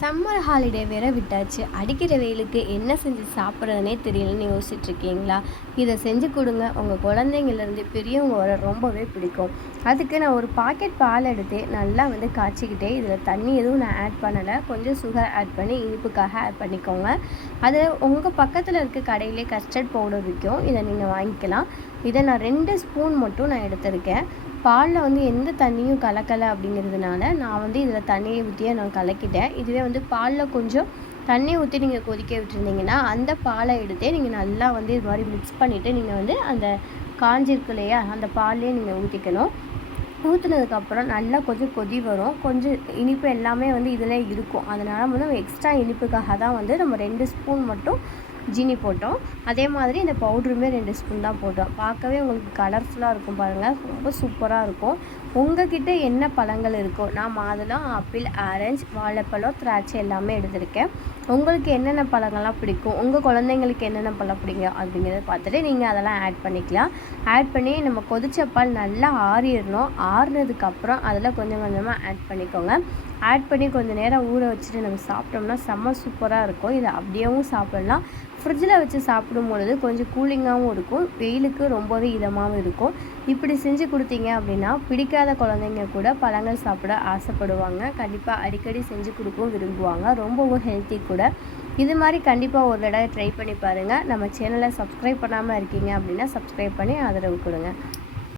Summer holiday வேற விட்டாச்சு. அடிக்கிற வெயிலுக்கு என்ன செஞ்சு சாப்பிட்றதுனே தெரியலன்னு யோசிச்சுட்டு இருக்கீங்களா இதை செஞ்சு கொடுங்க. உங்கள் குழந்தைங்கள்லேருந்து பெரியவங்க வர ரொம்பவே பிடிக்கும். அதுக்கு நான் ஒரு பாக்கெட் பால் எடுத்து நல்லா வந்து காய்ச்சிக்கிட்டே இதில் தண்ணி எதுவும் நான் ஆட் பண்ணலை. கொஞ்சம் சுகர் ஆட் பண்ணி இனிப்புக்காக ஆட் பண்ணிக்கோங்க. அது உங்கள் பக்கத்தில் இருக்க கடையிலே கஸ்டர்ட் பவுடர் விற்கும். இதை நீங்கள் வாங்கிக்கலாம். இதை நான் ரெண்டு ஸ்பூன் மட்டும் நான் எடுத்திருக்கேன். பாலில் வந்து எந்த தண்ணியும் கலக்கலை அப்படிங்கிறதுனால நான் வந்து இதில் தண்ணியை ஊற்றியே நான் கலக்கிட்டேன். இதுவே வந்து பாலில் கொஞ்சம் தண்ணி ஊற்றி நீங்கள் கொதிக்க விட்டுருந்தீங்கன்னா அந்த பாலை எடுத்தே நீங்கள் நல்லா வந்து இது மாதிரி மிக்ஸ் பண்ணிவிட்டு நீங்கள் வந்து அந்த காஞ்சிருக்கு இல்லையா அந்த பால்லேயே நீங்கள் ஊற்றிக்கணும் ஊற்றுனதுக்கப்புறம் நல்லா கொஞ்சம் கொதி வரும். கொஞ்சம் இனிப்பு எல்லாமே வந்து இதில் இருக்கும். அதனால் வந்து நம்ம எக்ஸ்ட்ரா இனிப்புக்காக தான் வந்து நம்ம ரெண்டு ஸ்பூன் மட்டும் ஜீனி போட்டோம். அதே மாதிரி இந்த பவுட்ருமே ரெண்டு ஸ்பூன் தான் போட்டோம். பார்க்கவே உங்களுக்கு கலர்ஃபுல்லாக இருக்கும் பாருங்கள் ரொம்ப சூப்பராக இருக்கும். உங்ககிட்ட என்ன பழங்கள் இருக்கோ நான் மாதுளம் ஆப்பிள் ஆரஞ்சு வாழைப்பழம் திராட்சை எல்லாமே எடுத்திருக்கேன். உங்களுக்கு என்னென்ன பழங்கள்லாம் பிடிக்கும் உங்கள் குழந்தைங்களுக்கு என்னென்ன பழம் பிடிக்கும் அப்படிங்கிறத பார்த்துட்டு நீங்கள் அதெல்லாம் ஆட் பண்ணிக்கலாம். ஆட் பண்ணி நம்ம கொதிச்ச பால் நல்லா ஆறிடணும். ஆறுனதுக்கப்புறம் அதில் கொஞ்சம் கொஞ்சமாக ஆட் பண்ணிக்கோங்க. ஆட் பண்ணி கொஞ்சம் நேரம் ஊற வச்சுட்டு நம்ம சாப்பிட்டோம்னா செம்ம சூப்பராக இருக்கும். இதை அப்படியேவும் சாப்பிட்லாம். ஃப்ரிட்ஜில் வச்சு சாப்பிடும் பொழுது கொஞ்சம் கூலிங்காகவும் இருக்கும். வெயிலுக்கு ரொம்பவே இதமாகவும் இருக்கும். இப்படி செஞ்சு கொடுத்தீங்க அப்படின்னா பிடிக்காத குழந்தைங்க கூட பழங்கள் சாப்பிட ஆசைப்படுவாங்க. கண்டிப்பாக அடிக்கடி செஞ்சு கொடுக்கவும் விரும்புவாங்க. ரொம்பவும் ஹெல்த்தி கூட. இது மாதிரி கண்டிப்பாக ஒரு தடவை ட்ரை பண்ணி பாருங்கள் நம்ம சேனலை சப்ஸ்கிரைப் பண்ணாமல் இருக்கீங்க அப்படின்னா சப்ஸ்கிரைப் பண்ணி ஆதரவு கொடுங்க.